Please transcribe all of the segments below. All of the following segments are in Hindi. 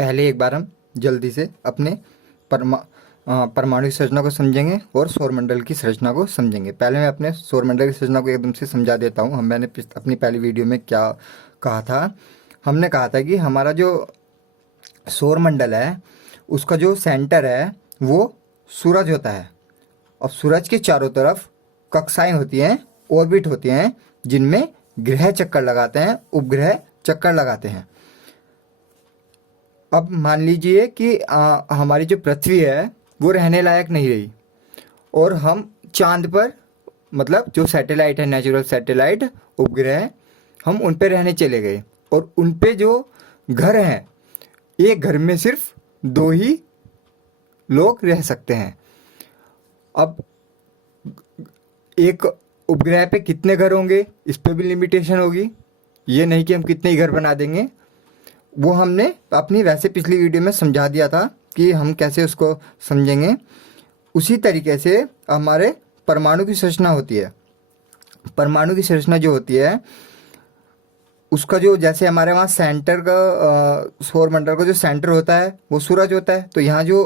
पहले एक बार हम जल्दी से अपने परमाणु की संरचना को समझेंगे और सौरमंडल की संरचना को समझेंगे। पहले मैं अपने सौरमंडल की संरचना को एकदम से समझा देता हूँ। मैंने अपनी पहली वीडियो में क्या कहा था। हमने कहा था कि हमारा जो सौरमंडल है उसका जो सेंटर है वो सूरज होता है, और सूरज के चारों तरफ कक्षाएं होती हैं, ऑर्बिट होती हैं, जिनमें ग्रह चक्कर लगाते हैं, उपग्रह चक्कर लगाते हैं। अब मान लीजिए कि हमारी जो पृथ्वी है वो रहने लायक नहीं रही, और हम चांद पर, मतलब जो सैटेलाइट है, नेचुरल सैटेलाइट उपग्रह, हम उन पे रहने चले गए, और उन पे जो घर हैं, एक घर में सिर्फ 2 ही लोग रह सकते हैं। अब एक उपग्रह पे कितने घर होंगे, इस पे भी लिमिटेशन होगी। ये नहीं कि हम कितने ही घर बना देंगे, वो हमने अपनी वैसे पिछली वीडियो में समझा दिया था कि हम कैसे उसको समझेंगे। उसी तरीके से हमारे परमाणु की संरचना होती है। परमाणु की संरचना जो होती है उसका जो, जैसे हमारे वहाँ सेंटर का, सौरमंडल का जो सेंटर होता है वो सूरज होता है, तो यहाँ जो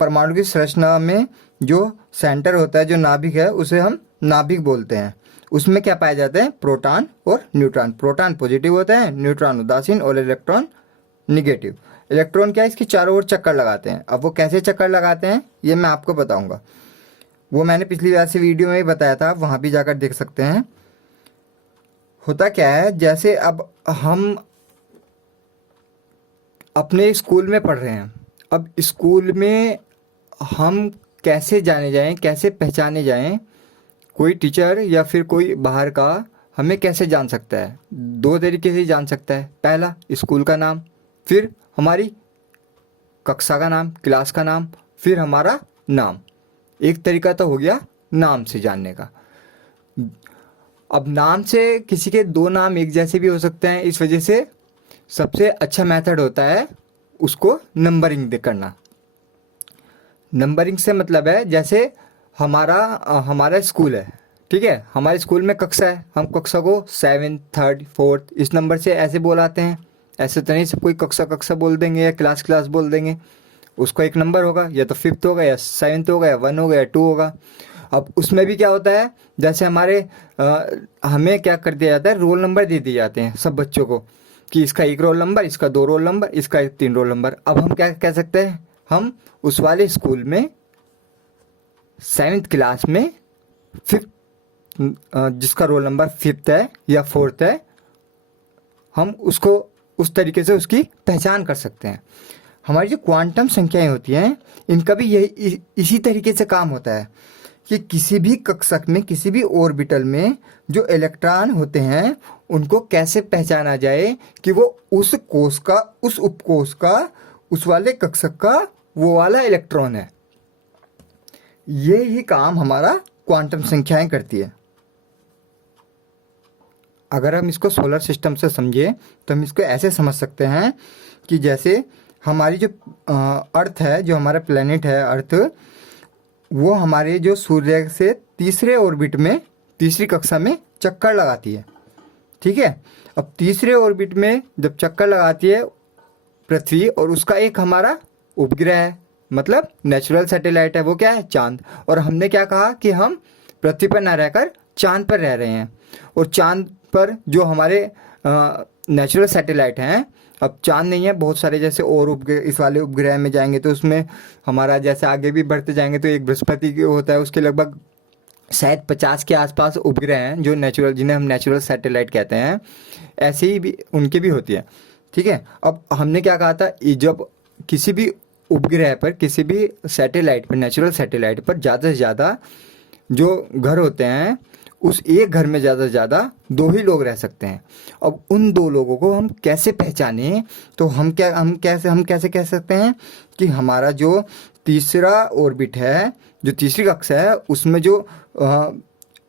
परमाणु की संरचना में जो सेंटर होता है, जो नाभिक है, उसे हम नाभिक बोलते हैं। उसमें क्या पाए जाते हैं, प्रोटॉन और न्यूट्रॉन। प्रोटॉन पॉजिटिव होता है, न्यूट्रॉन उदासीन, और इलेक्ट्रॉन निगेटिव। इलेक्ट्रॉन क्या है, इसके चारों ओर चक्कर लगाते हैं। अब वो कैसे चक्कर लगाते हैं ये मैं आपको बताऊंगा। वो मैंने पिछली वैसे वीडियो में ही बताया था, वहाँ भी जाकर देख सकते हैं। होता क्या है, जैसे अब हम अपने स्कूल में पढ़ रहे हैं। अब स्कूल में हम कैसे जाने जाएं, कैसे पहचाने जाएं, कोई टीचर या फिर कोई बाहर का हमें कैसे जान सकता है? 2 तरीके से जान सकता है। पहला, स्कूल का नाम, फिर हमारी कक्षा का नाम, क्लास का नाम, फिर हमारा नाम। एक तरीका तो हो गया नाम से जानने का। अब नाम से किसी के 2 नाम एक जैसे भी हो सकते हैं, इस वजह से सबसे अच्छा मेथड होता है उसको नंबरिंग करना। नंबरिंग से मतलब है, जैसे हमारा स्कूल है, ठीक है, हमारे स्कूल में कक्षा है, हम कक्षा को 7th, 3rd, 4th इस नंबर से ऐसे बोलाते हैं। ऐसे तो नहीं सब कोई कक्षा बोल देंगे या क्लास बोल देंगे। उसका एक नंबर होगा, या तो 5th होगा, या 7th होगा, या 1 होगा, या 2 होगा। अब उसमें भी क्या होता है, जैसे हमें क्या कर दिया जाता है, रोल नंबर दे दिए जाते हैं सब बच्चों को, कि इसका 1 रोल नंबर, इसका 2 रोल नंबर, इसका 3 रोल नंबर। अब हम क्या कह सकते हैं, हम उस वाले स्कूल में 7th क्लास में 5th, जिसका रोल नंबर 5th है या 4th है, हम उसको उस तरीके से उसकी पहचान कर सकते हैं। हमारी जो क्वांटम संख्याएं होती हैं, इनका भी यही इसी तरीके से काम होता है कि किसी भी कक्षक में, किसी भी ऑर्बिटल में जो इलेक्ट्रॉन होते हैं, उनको कैसे पहचाना जाए कि वो उस कोष का, उस उपकोष का, उस वाले कक्षक का वो वाला इलेक्ट्रॉन है। ये ही काम हमारा क्वांटम संख्याएं करती है। अगर हम इसको सोलर सिस्टम से समझे तो हम इसको ऐसे समझ सकते हैं कि जैसे हमारी जो अर्थ है, जो हमारा प्लेनेट है अर्थ, वो हमारे जो सूर्य से तीसरे ऑर्बिट में, तीसरी कक्षा में चक्कर लगाती है, ठीक है। अब तीसरे ऑर्बिट में जब चक्कर लगाती है पृथ्वी, और उसका एक हमारा उपग्रह है, मतलब नेचुरल सैटेलाइट है, वो क्या है, चांद। और हमने क्या कहा कि हम पृथ्वी पर ना रहकर चांद पर रह रहे हैं, और चांद पर जो हमारे नेचुरल सैटेलाइट हैं, अब चांद नहीं है, बहुत सारे जैसे और उपग्रह, इस वाले उपग्रह में जाएंगे तो उसमें हमारा, जैसे आगे भी बढ़ते जाएंगे तो एक बृहस्पति होता है, उसके लगभग शायद 50 के आसपास उपग्रह हैं जो नेचुरल, जिन्हें हम नेचुरल सैटेलाइट कहते हैं। ऐसे ही भी उनकी भी होती है, ठीक है। अब हमने क्या कहा था, जब किसी भी उपग्रह पर, किसी भी सैटेलाइट पर, नेचुरल सैटेलाइट पर ज़्यादा से ज़्यादा जो घर होते हैं, उस एक घर में ज़्यादा से ज़्यादा 2 ही लोग रह सकते हैं। अब उन 2 लोगों को हम कैसे पहचानें, तो हम कैसे कह सकते हैं कि हमारा जो तीसरा ऑर्बिट है, जो तीसरी कक्षा है, उसमें जो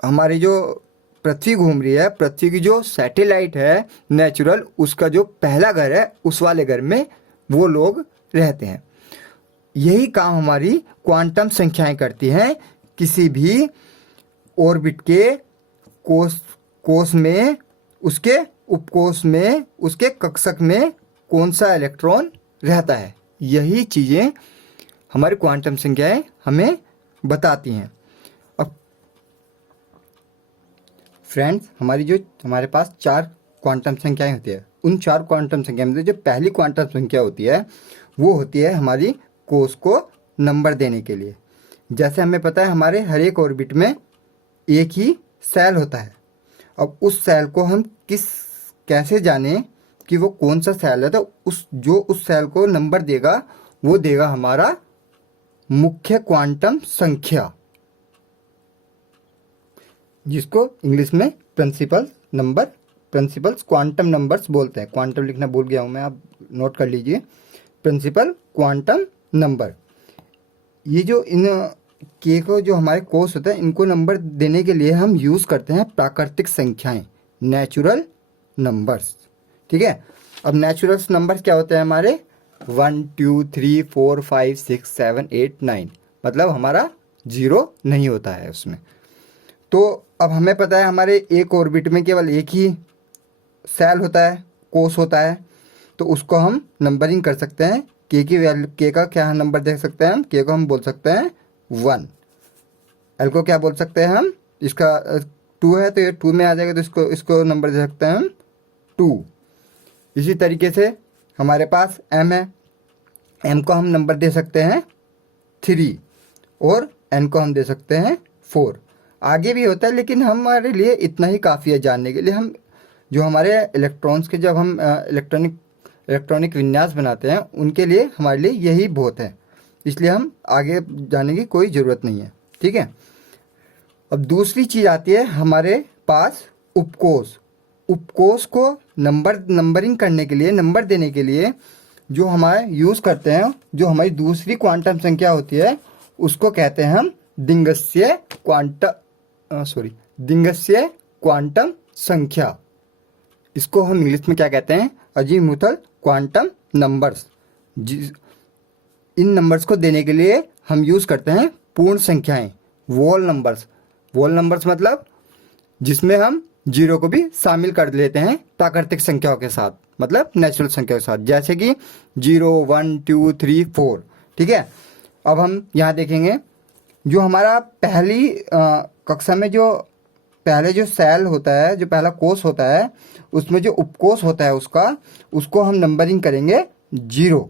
हमारी जो पृथ्वी घूम रही है, पृथ्वी की जो सैटेलाइट है नेचुरल, उसका जो पहला घर है, उस वाले घर में वो लोग रहते हैं। यही काम हमारी क्वांटम संख्याएं करती हैं। किसी भी ऑर्बिट के कोष में, उसके उपकोष में, उसके कक्षक में कौन सा इलेक्ट्रॉन रहता है। यही चीज़ें हमारी क्वांटम संख्याएं हमें बताती हैं। अब फ्रेंड्स, हमारे पास 4 क्वांटम संख्याएं होती है। उन 4 क्वांटम संख्या में जो पहली क्वांटम संख्या होती है वो होती है हमारी कोस को नंबर देने के लिए। जैसे हमें पता है हमारे हर एक ऑर्बिट में एक ही सेल होता है। अब उस सेल को हम कैसे जाने कि वो कौन सा सेल है, तो उस सेल को नंबर देगा वो देगा हमारा मुख्य क्वांटम संख्या, जिसको इंग्लिश में प्रिंसिपल्स क्वांटम नंबर्स बोलते हैं। क्वांटम लिखना भूल गया हूं मैं, आप नोट कर लीजिए। प्रिंसिपल क्वांटम नंबर, ये जो इन के को जो हमारे कोस होता है इनको नंबर देने के लिए हम यूज़ करते हैं प्राकृतिक संख्याएं, नेचुरल नंबर्स। ठीक है। अब नेचुरल नंबर्स क्या होते हैं हमारे 1 2 3 4 5 6 7 8 9, मतलब हमारा 0 नहीं होता है उसमें। तो अब हमें पता है हमारे एक ऑर्बिट में केवल एक ही सेल होता है, कोस होता है, तो उसको हम नंबरिंग कर सकते हैं। के का क्या नंबर दे सकते हैं हम, के को हम बोल सकते हैं 1, एल को क्या बोल सकते हैं हम, इसका 2 है तो ये 2 में आ जाएगा, तो इसको नंबर दे सकते हैं हम 2। इसी तरीके से हमारे पास एम है, एम को हम नंबर दे सकते हैं 3 और एन को हम दे सकते हैं 4। आगे भी होता है लेकिन हमारे लिए इतना ही काफ़ी है जानने के लिए। हम जो हमारे इलेक्ट्रॉन्स के जब हम इलेक्ट्रॉनिक विन्यास बनाते हैं उनके लिए हमारे लिए यही बहुत है, इसलिए हम आगे जाने की कोई ज़रूरत नहीं है। ठीक है। अब दूसरी चीज़ आती है हमारे पास उपकोष। उपकोष को नंबरिंग करने के लिए, नंबर देने के लिए जो हमारे यूज़ करते हैं, जो हमारी दूसरी क्वांटम संख्या होती है उसको कहते हैं हम दिंगस्यय क्वांटम संख्या। इसको हम इंग्लिश में क्या कहते हैं, अजीमुथल क्वांटम नंबर्स। इन नंबर्स को देने के लिए हम यूज़ करते हैं पूर्ण संख्याएं, वोल नंबर्स। वोल नंबर्स मतलब जिसमें हम 0 को भी शामिल कर लेते हैं प्राकृतिक संख्याओं के साथ, मतलब नेचुरल संख्या के साथ, जैसे कि 0 1 2 3 4। ठीक है। अब हम यहाँ देखेंगे जो हमारा पहली कक्षा में जो पहले जो सेल होता है, जो पहला कोष होता है, उसमें जो उपकोष होता है उसको हम नंबरिंग करेंगे 0।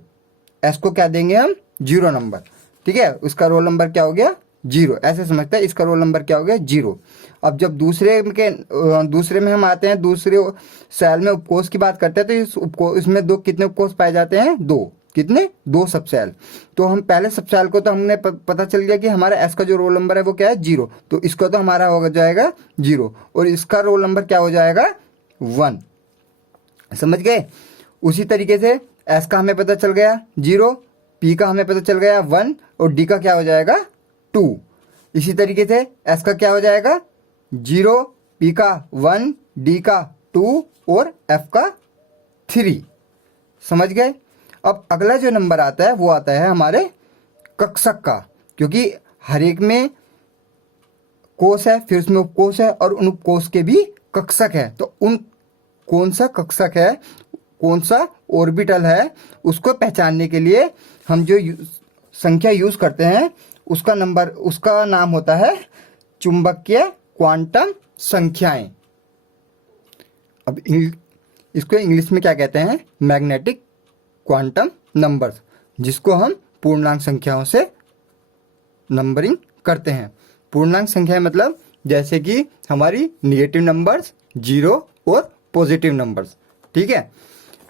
एस को क्या देंगे हम 0 नंबर। ठीक है। उसका रोल नंबर क्या हो गया 0, ऐसे समझते हैं। इसका रोल नंबर क्या हो गया 0। अब जब दूसरे में हम आते हैं, दूसरे सेल में उपकोष की बात करते हैं, तो इसमें कितने उपकोष पाए जाते हैं 2। कितने 2 सब सेल। तो हम पहले सब सेल को तो हमने पता चल गया कि हमारा एस का जो रोल नंबर है वो क्या है 0, तो इसका तो हमारा हो जाएगा 0 और इसका रोल नंबर क्या हो जाएगा 1। समझ गए। उसी तरीके से एस का हमें पता चल गया 0, पी का हमें पता चल गया 1 और डी का क्या हो जाएगा 2। इसी तरीके से एस का क्या हो जाएगा 0, पी का 1, डी का 2 और एफ का 3। समझ गए। अब अगला जो नंबर आता है वो आता है हमारे कक्षक का, क्योंकि हर एक में कोष है, फिर उसमें उपकोष है और उन उपकोष के भी कक्षक है। तो उन कौन सा कक्षक है, कौन सा ऑर्बिटल है, उसको पहचानने के लिए हम जो संख्या यूज करते हैं उसका नाम होता है चुंबकीय क्वांटम संख्याएं। अब इसको इंग्लिश में क्या कहते हैं, मैग्नेटिक क्वांटम नंबर्स, जिसको हम पूर्णांक संख्याओं से नंबरिंग करते हैं। पूर्णांक संख्या मतलब जैसे कि हमारी निगेटिव नंबर्स, 0 और पॉजिटिव नंबर्स। ठीक है।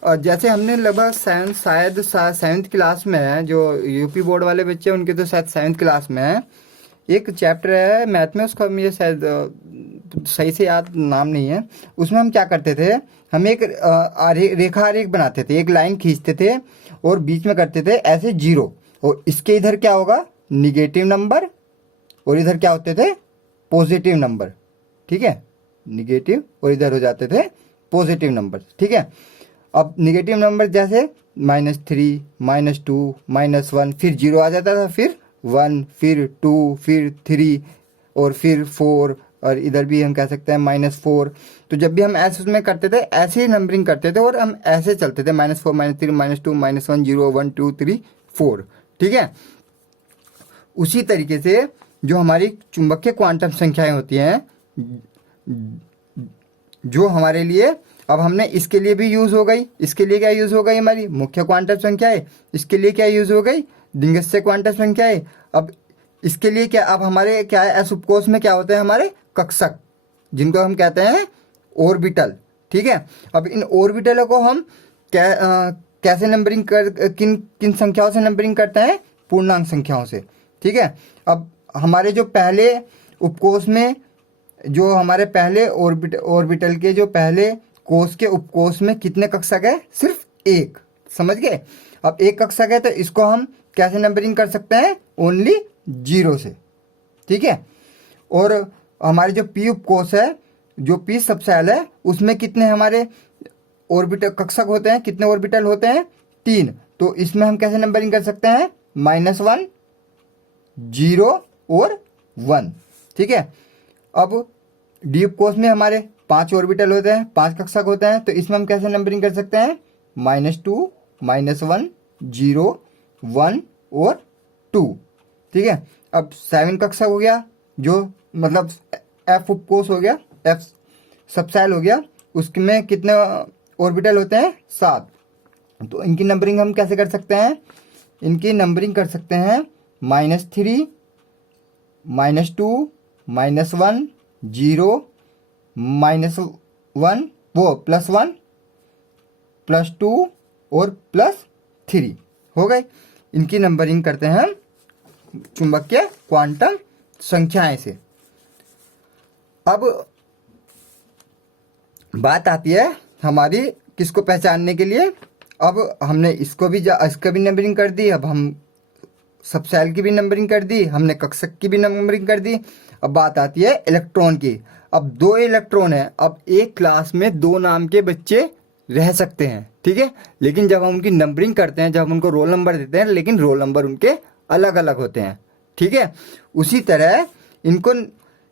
और जैसे हमने लगभग शायद 7th क्लास में है, जो यूपी बोर्ड वाले बच्चे उनके तो शायद 7th क्लास में है, एक चैप्टर है मैथ में, उसका मुझे शायद सही से याद नाम नहीं है। उसमें हम क्या करते थे, हम एक रेखा आरेख बनाते थे, एक लाइन खींचते थे और बीच में करते थे ऐसे 0, और इसके इधर क्या होगा निगेटिव नंबर और इधर क्या होते थे पॉजिटिव नंबर। ठीक है। निगेटिव और इधर हो जाते थे पॉजिटिव नंबर। ठीक है। अब निगेटिव नंबर जैसे -3, -2, -1, फिर 0 आ जाता था, फिर 1, फिर 2, फिर 3 और फिर 4, और इधर भी हम कह सकते हैं -4। तो जब भी हम ऐसे उसमें करते थे ऐसे ही नंबरिंग करते थे और हम ऐसे चलते थे -4 -3 -2 -1 0 1 2 3 4। ठीक है, उसी तरीके से जो हमारी चुंबकीय क्वांटम संख्याएं होती हैं, जो हमारे लिए अब हमने इसके लिए भी यूज हो गई, इसके लिए क्या यूज हो गई हमारी मुख्य क्वांटम संख्याएं, इसके लिए क्या यूज हो गई दिंगस्थे क्वांटम संख्याएं। अब इसके लिए क्या, अब हमारे क्या है एस उपकोष में क्या होते हैं हमारे कक्षक, जिनको हम कहते हैं ऑर्बिटल। ठीक है, अब इन ऑर्बिटलों को हम कैसे नंबरिंग किन किन संख्याओं से नंबरिंग करते हैं, पूर्णांक संख्याओं से। ठीक है, अब हमारे जो पहले उपकोष में जो हमारे पहले ऑर्बिटल के जो पहले कोष के उपकोष में कितने कक्षक है, सिर्फ एक। समझ गए, अब एक कक्षक है तो इसको हम कैसे नंबरिंग कर सकते हैं, ओनली 0 से। ठीक है, और हमारे जो पी उपकोष है, जो पी सबसेल है, उसमें कितने हमारे ऑर्बिटल कक्षक होते हैं, कितने ऑर्बिटल होते हैं, 3। तो इसमें हम कैसे नंबरिंग कर सकते हैं, -1 0 और 1। ठीक है, अब डी उपकोष में हमारे 5 ऑर्बिटल होते हैं, 5 कक्षक होते हैं, तो इसमें हम कैसे नंबरिंग कर सकते हैं, -2 -1 0 1 और 2। ठीक है, अब 7 कक्षक हो गया, जो मतलब एफ उपकोष हो गया, एफ सबसेल हो गया, उसमें कितने ऑर्बिटल होते हैं, 7। तो इनकी नंबरिंग हम कैसे कर सकते हैं, इनकी नंबरिंग कर सकते हैं -3 -2 -1 0 -1 वो +1 +2 और +3 हो गए। इनकी नंबरिंग करते हैं हम चुंबकीय क्वांटम संख्याएं से। अब बात आती है हमारी किसको पहचानने के लिए। अब हमने इसका भी नंबरिंग कर दी, अब हम सबसेल की भी नंबरिंग कर दी, हमने कक्षक की भी नंबरिंग कर दी। अब बात आती है इलेक्ट्रॉन की। अब 2 इलेक्ट्रॉन है, अब एक क्लास में 2 नाम के बच्चे रह सकते हैं। ठीक है, लेकिन जब हम उनकी नंबरिंग करते हैं, जब हम उनको रोल नंबर देते हैं, लेकिन रोल नंबर उनके अलग अलग होते हैं। ठीक है, उसी तरह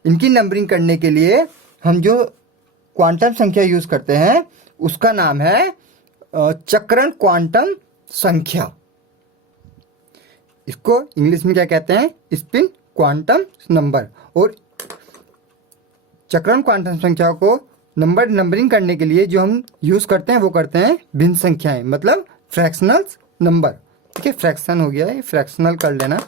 इनकी नंबरिंग करने के लिए हम जो क्वांटम संख्या यूज करते हैं उसका नाम है चक्रण क्वांटम संख्या। इसको इंग्लिश में क्या कहते हैं, स्पिन क्वांटम नंबर। और चक्रण क्वांटम संख्या को नंबरिंग करने के लिए जो हम यूज करते हैं वो करते हैं भिन्न संख्याएं, मतलब फ्रैक्शनल नंबर। ठीक है, फ्रैक्शन हो गया है, फ्रैक्शनल कर लेना,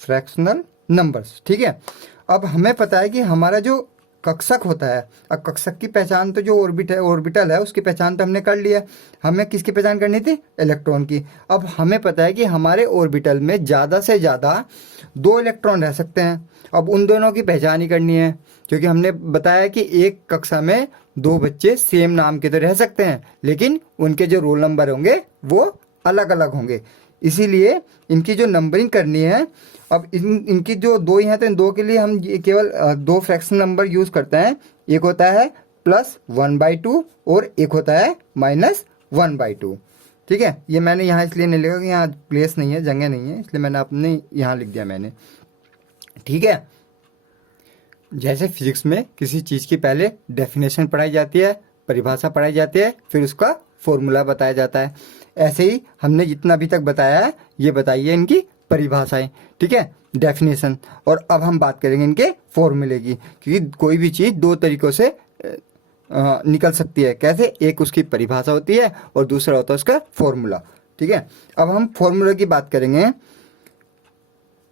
फ्रैक्शनल नंबर्स। ठीक है, अब हमें पता है कि हमारा जो कक्षक होता है, अब कक्षक की पहचान तो जो ऑर्बिटल है उसकी पहचान तो हमने कर लिया, हमें किसकी पहचान करनी थी, इलेक्ट्रॉन की। अब हमें पता है कि हमारे ऑर्बिटल में ज़्यादा से ज़्यादा 2 इलेक्ट्रॉन रह सकते हैं। अब उन दोनों की पहचान ही करनी है, क्योंकि हमने बताया कि एक कक्षा में 2 बच्चे सेम नाम के तो रह सकते हैं, लेकिन उनके जो रोल नंबर होंगे वो अलग अलग होंगे। इसीलिए इनकी जो नंबरिंग करनी है, अब इनकी जो 2 ही हैं तो इन 2 के लिए हम केवल 2 फ्रैक्शन नंबर यूज करते हैं। एक होता है +1/2 और एक होता है -1/2। ठीक है, ये मैंने यहाँ इसलिए नहीं लिखा कि यहाँ प्लेस नहीं है, जगह नहीं है, इसलिए मैंने अपने यहाँ लिख दिया मैंने। ठीक है, जैसे फिजिक्स में किसी चीज़ की पहले डेफिनेशन पढ़ाई जाती है, परिभाषा पढ़ाई जाती है, फिर उसका फॉर्मूला बताया जाता है, ऐसे ही हमने जितना अभी तक बताया है ये बताइए इनकी परिभाषाएं। ठीक है, डेफिनेशन। और अब हम बात करेंगे इनके फॉर्मूले की, क्योंकि कोई भी चीज़ 2 तरीक़ों से निकल सकती है। कैसे, एक उसकी परिभाषा होती है और दूसरा होता है उसका फॉर्मूला। ठीक है, अब हम फॉर्मूला की बात करेंगे।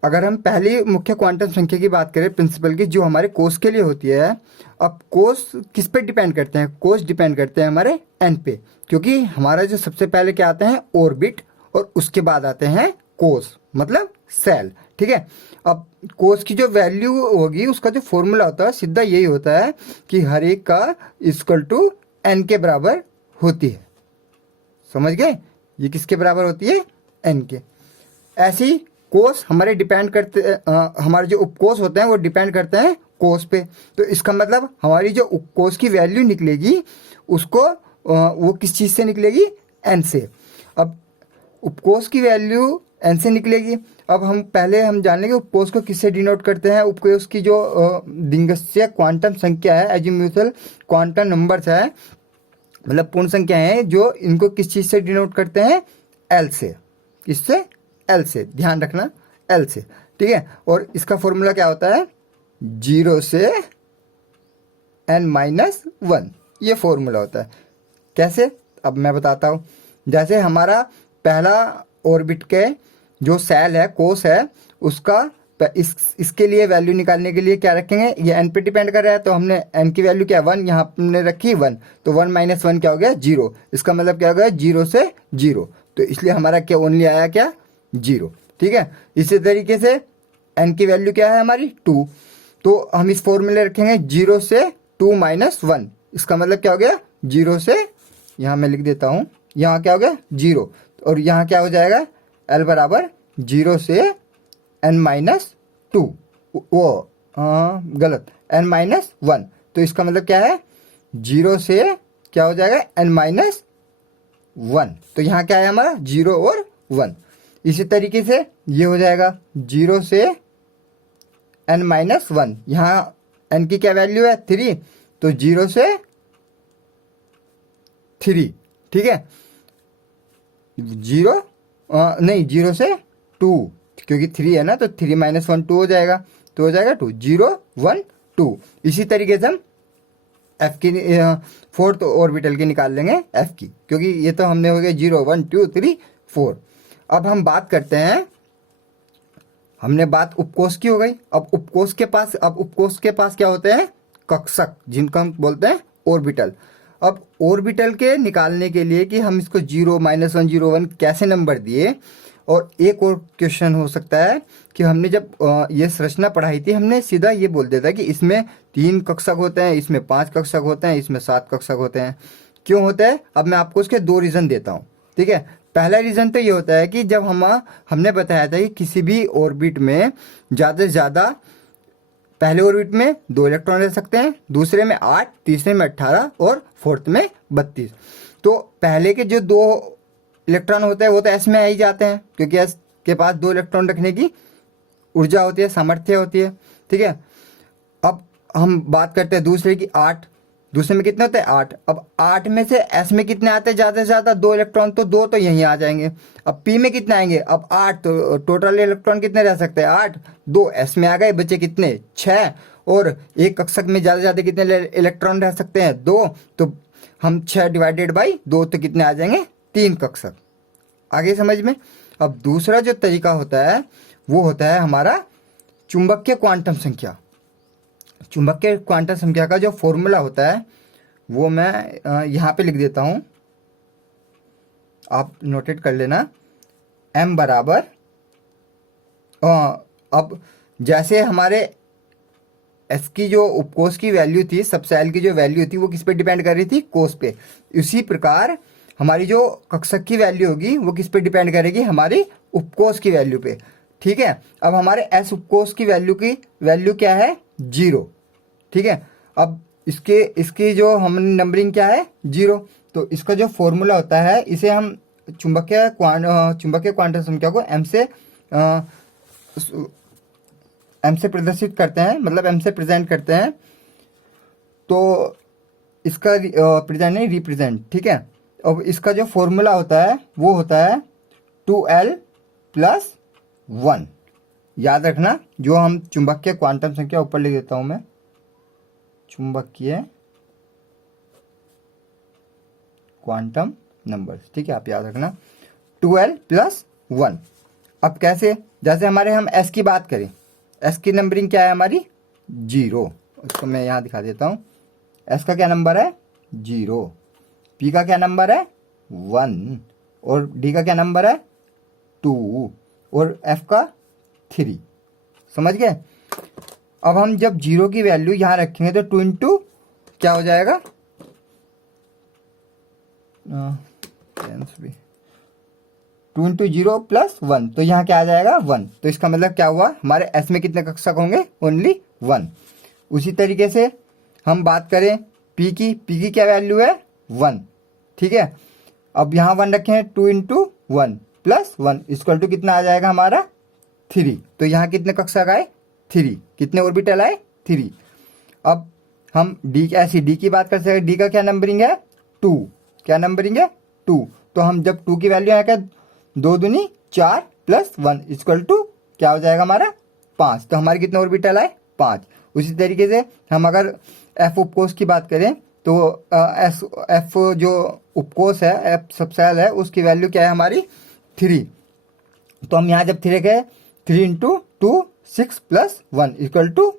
अगर हम पहली मुख्य क्वांटम संख्या की बात करें प्रिंसिपल की, जो हमारे कोष के लिए होती है। अब कोष किस पे डिपेंड करते हैं, कोष डिपेंड करते हैं हमारे एन पे, क्योंकि हमारा जो सबसे पहले क्या आते हैं, ऑर्बिट, और उसके बाद आते हैं कोष, मतलब सेल। ठीक है, अब कोष की जो वैल्यू होगी उसका जो फॉर्मूला होता है सीधा यही होता है कि हर एक का इक्वल टू एन के बराबर होती है। समझ गए, ये किसके बराबर होती है, एन के। ऐसे ही कोष हमारे डिपेंड करते, हमारे जो उपकोष होते हैं वो डिपेंड करते हैं कोष पे। तो इसका मतलब हमारी जो उपकोष की वैल्यू निकलेगी उसको वो किस चीज़ से निकलेगी, एन से। अब उपकोष की वैल्यू एन से निकलेगी। अब हम जान लेंगे उपकोष को किससे डिनोट करते हैं। उपकोष की जो दिंगस्य क्वांटम संख्या है, एजिम्यूथल क्वांटम नंबर्स है, मतलब पूर्ण संख्या है, जो इनको किस चीज से डिनोट करते हैं, एल से। किससे? एल से, ध्यान रखना, एल से, ठीक है। और इसका फॉर्मूला क्या होता है, 0 से n-1, ये फॉर्मूला होता है। कैसे? अब मैं बताता हूँ। जैसे हमारा पहला ऑर्बिट के जो सेल है, कोष है, उसका इसके लिए वैल्यू निकालने के लिए क्या रखेंगे, ये n पे डिपेंड कर रहा है, तो हमने n की वैल्यू क्या 1 यहाँ हमने रखी 1, तो 1 - 1 क्या हो गया, 0। इसका मतलब क्या हो गया, 0 से 0, तो इसलिए हमारा क्या ओनली आया क्या, 0, ठीक है। इसी तरीके से n की वैल्यू क्या है हमारी 2, तो हम इस फॉर्मूले रखेंगे 0 से 2 - 1, इसका मतलब क्या हो गया, 0 से, यहाँ मैं लिख देता हूँ, यहाँ क्या हो गया 0, और यहाँ क्या हो जाएगा, l बराबर 0 से n-2, वो गलत, n-1, तो इसका मतलब क्या है, 0 से क्या हो जाएगा, n-1, तो यहाँ क्या है हमारा 0 और 1। इसी तरीके से ये हो जाएगा 0 से n-1, यहाँ n की क्या वैल्यू है 3, तो 0 से 3, ठीक है, 0 नहीं 0 से 2, क्योंकि 3 है ना, तो 3 - 1 2 हो जाएगा, तो हो जाएगा 2, 0 1 2। इसी तरीके से हम एफ की फोर्थ ऑर्बिटल की निकाल लेंगे, एफ की, क्योंकि ये तो हमने हो गया 0 1 2 3 4। अब हम बात करते हैं, हमने बात उपकोष की हो गई। अब उपकोष के पास क्या होते हैं, कक्षक, जिनको हम बोलते हैं ऑर्बिटल। अब ऑर्बिटल के निकालने के लिए कि हम इसको 0 - 1 0 1 कैसे नंबर दिए, और एक और क्वेश्चन हो सकता है कि हमने जब ये संरचना पढ़ाई थी, हमने सीधा ये बोल दिया था कि इसमें 3 कक्षक होते हैं, इसमें 5 कक्षक होते हैं, इसमें 7 कक्षक होते हैं। क्यों होता है, अब मैं आपको उसके 2 रीज़न देता हूँ, ठीक है। पहला रीज़न तो ये होता है कि जब हमने बताया था कि किसी भी ऑर्बिट में ज़्यादा से ज़्यादा, पहले ऑर्बिट में 2 इलेक्ट्रॉन रह सकते हैं, दूसरे में 8, तीसरे में 18 और फोर्थ में 32। तो पहले के जो 2 इलेक्ट्रॉन होते हैं वो तो एस में आ ही जाते हैं, क्योंकि एस के पास 2 इलेक्ट्रॉन रखने की ऊर्जा होती है, सामर्थ्य होती है, ठीक है। अब हम बात करते हैं दूसरे की, 8, दूसरे में कितने होते हैं 8। अब 8 में से एस में कितने आते हैं, ज़्यादा से ज़्यादा 2 इलेक्ट्रॉन, तो 2 तो यहीं आ जाएंगे। अब पी में कितने आएंगे, अब 8, तो टोटल इलेक्ट्रॉन कितने रह सकते हैं 8, 2 एस में आ गए, बचे कितने 6, और एक कक्षक में ज़्यादा से ज़्यादा कितने इलेक्ट्रॉन रह सकते हैं 2, तो हम 6 / 2 तो कितने आ जाएंगे 3 कक्षक। आगे समझ में। अब दूसरा जो तरीका होता है वो होता है हमारा चुंबकीय क्वांटम संख्या। चुंबकीय क्वांटम संख्या का जो फॉर्मूला होता है वो मैं यहाँ पे लिख देता हूँ, आप नोटेट कर लेना। m बराबर, अब जैसे हमारे s की जो उपकोष की वैल्यू थी, सब सेल की जो वैल्यू थी वो किस पे डिपेंड कर रही थी, कोष पे। उसी प्रकार हमारी जो कक्षक की वैल्यू होगी वो किस पे डिपेंड करेगी, हमारी उपकोष की वैल्यू पे, ठीक है। अब हमारे s उपकोष की वैल्यू क्या है 0, ठीक है। अब इसकी जो हमने नंबरिंग क्या है 0, तो इसका जो फॉर्मूला होता है, इसे हम चुंबकीय क्वांटम संख्या को m से प्रदर्शित करते हैं, मतलब m से प्रेजेंट करते हैं, तो इसका प्रेजेंट नहीं रिप्रेजेंट, ठीक है। अब इसका जो फॉर्मूला होता है वो होता है 2l + 1। याद रखना, जो हम चुंबकीय क्वांटम संख्या, ऊपर लिख देता हूं मैं, चुंबकीय क्वांटम नंबर, ठीक है, आप याद रखना 2l + 1। अब कैसे, जैसे हमारे हम s की बात करें, s की नंबरिंग क्या है हमारी 0, इसको मैं यहाँ दिखा देता हूँ। s का क्या नंबर है 0, p का क्या नंबर है 1, और d का क्या नंबर है 2, और f का 3। समझ गए। अब हम जब 0 की वैल्यू यहाँ रखेंगे तो 2 इंटू क्या हो जाएगा, 2 इंटू 0 + 1, तो यहाँ क्या आ जाएगा 1। तो इसका मतलब क्या हुआ, हमारे s में कितने कक्षक होंगे, ओनली 1। उसी तरीके से हम बात करें p की क्या वैल्यू है 1, ठीक है। अब यहाँ 1 रखें, 2 इंटू 1 + 1 इक्वल टू कितना आ जाएगा हमारा 3, तो यहाँ कितने कक्षक आए 3, कितने ऑर्बिटल आए 3। अब हम डी की बात कर सकते हैं, डी का क्या नंबरिंग है 2, क्या नंबरिंग है 2, तो हम जब 2 की वैल्यू आएगा 2 दूनी 4 प्लस 1 इक्वल टू क्या हो जाएगा हमारा 5, तो हमारे कितने ऑर्बिटल आए 5। उसी तरीके से हम अगर एफ उपकोष की बात करें तो एफ जो उपकोष है, एफ सबसेल है, उसकी वैल्यू क्या है हमारी 3, तो हम यहाँ जब 3 गए 3 इंटू 2 6 प्लस 1 इक्वल टू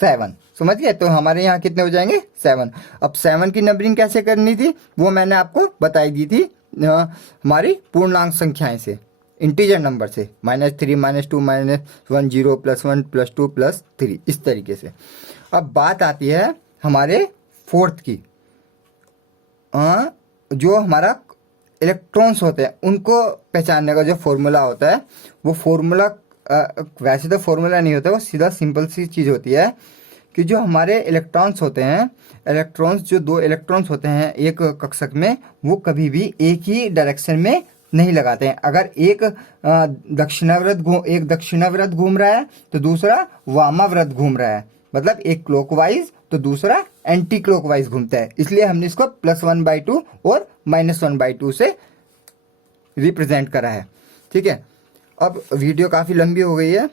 7, समझ गए, तो हमारे यहाँ कितने हो जाएंगे 7। अब 7 की नंबरिंग कैसे करनी थी वो मैंने आपको बताई दी थी हमारी पूर्णांक संख्याएं से, इंटीजर नंबर से, -3 -2 -1 0 +1 +2 +3, इस तरीके से। अब बात आती है हमारे फोर्थ की, जो हमारा इलेक्ट्रॉन्स होते हैं उनको पहचानने का जो फॉर्मूला होता है वो फॉर्मूला वैसे तो फॉर्मूला नहीं होता, वो सीधा सिंपल सी चीज़ होती है कि जो हमारे इलेक्ट्रॉन्स होते हैं, इलेक्ट्रॉन्स जो 2 इलेक्ट्रॉन्स होते हैं एक कक्षक में, वो कभी भी एक ही डायरेक्शन में नहीं लगाते हैं। अगर एक दक्षिणाव्रत घूम रहा है तो दूसरा वामाव्रत घूम रहा है, मतलब एक क्लॉकवाइज तो दूसरा एंटी क्लॉकवाइज घूमता है, इसलिए हमने इसको +1/2 और -1/2 से रिप्रेजेंट करा है। ठीक है, अब वीडियो काफ़ी लंबी हो गई है,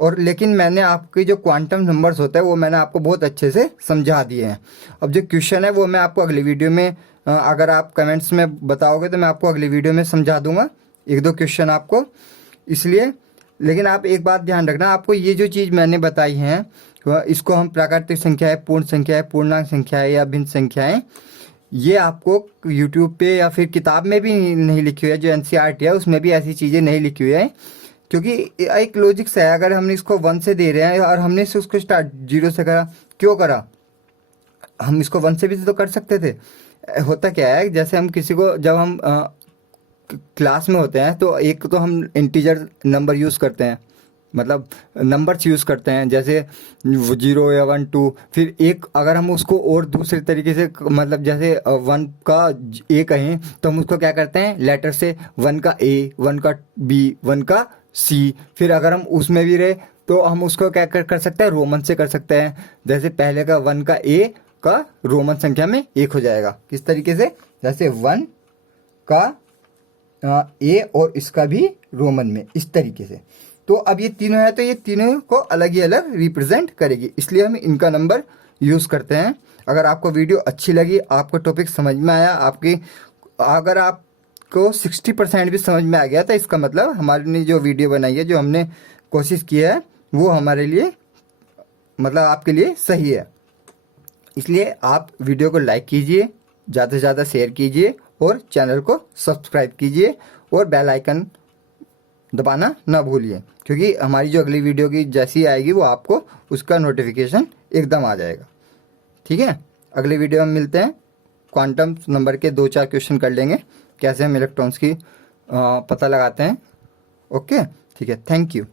और लेकिन मैंने आपकी जो क्वांटम नंबर्स होता है वो मैंने आपको बहुत अच्छे से समझा दिए हैं। अब जो क्वेश्चन है वो मैं आपको अगली वीडियो में, अगर आप कमेंट्स में बताओगे तो मैं आपको अगली वीडियो में समझा दूंगा 1-2 क्वेश्चन आपको, इसलिए। लेकिन आप एक बात ध्यान रखना, आपको ये जो चीज़ मैंने बताई हैं इसको हम प्राकृतिक संख्याएं, पूर्ण संख्याएं, पूर्णांक संख्याएं या भिन्न संख्याएं, ये आपको यूट्यूब पे या फिर किताब में भी नहीं लिखी हुई है, जो एनसीईआरटी है उसमें भी ऐसी चीज़ें नहीं लिखी हुई है, क्योंकि एक लॉजिक्स है। अगर हमने इसको 1 से दे रहे हैं और हमने उसको स्टार्ट 0 से करा, क्यों करा, हम इसको 1 से भी तो कर सकते थे। होता क्या है, जैसे हम किसी को, जब हम क्लास में होते हैं तो एक तो हम इंटीजर नंबर यूज़ करते हैं, मतलब नंबर्स यूज़ करते हैं, जैसे 0 या 1 2, फिर एक अगर हम उसको और दूसरे तरीके से, मतलब जैसे 1 का ए कहें तो हम उसको क्या करते हैं, लेटर से 1 का ए, 1 का बी, 1 का सी, फिर अगर हम उसमें भी रहे तो हम उसको क्या कर सकते हैं, रोमन से कर सकते हैं। जैसे पहले का 1 का ए का रोमन संख्या में 1 हो जाएगा, किस तरीके से, जैसे 1 का ए और इसका भी रोमन में, इस तरीके से। तो अब ये तीनों है तो ये तीनों को अलग ही अलग रिप्रेजेंट करेगी, इसलिए हम इनका नंबर यूज़ करते हैं। अगर आपको वीडियो अच्छी लगी, आपको टॉपिक समझ में आया, अगर आपको 60% भी समझ में आ गया तो इसका मतलब हमारी जो वीडियो बनाई है, जो हमने कोशिश की है, वो हमारे लिए, मतलब आपके लिए सही है। इसलिए आप वीडियो को लाइक कीजिए, ज़्यादा से ज़्यादा शेयर कीजिए और चैनल को सब्सक्राइब कीजिए और बेल आइकन दबाना ना भूलिए, क्योंकि हमारी जो अगली वीडियो की जैसी आएगी वो आपको उसका नोटिफिकेशन एकदम आ जाएगा। ठीक है, अगली वीडियो में मिलते हैं, क्वांटम नंबर के 2-4 क्वेश्चन कर लेंगे, कैसे हम इलेक्ट्रॉन्स की पता लगाते हैं। ओके, ठीक है, थैंक यू।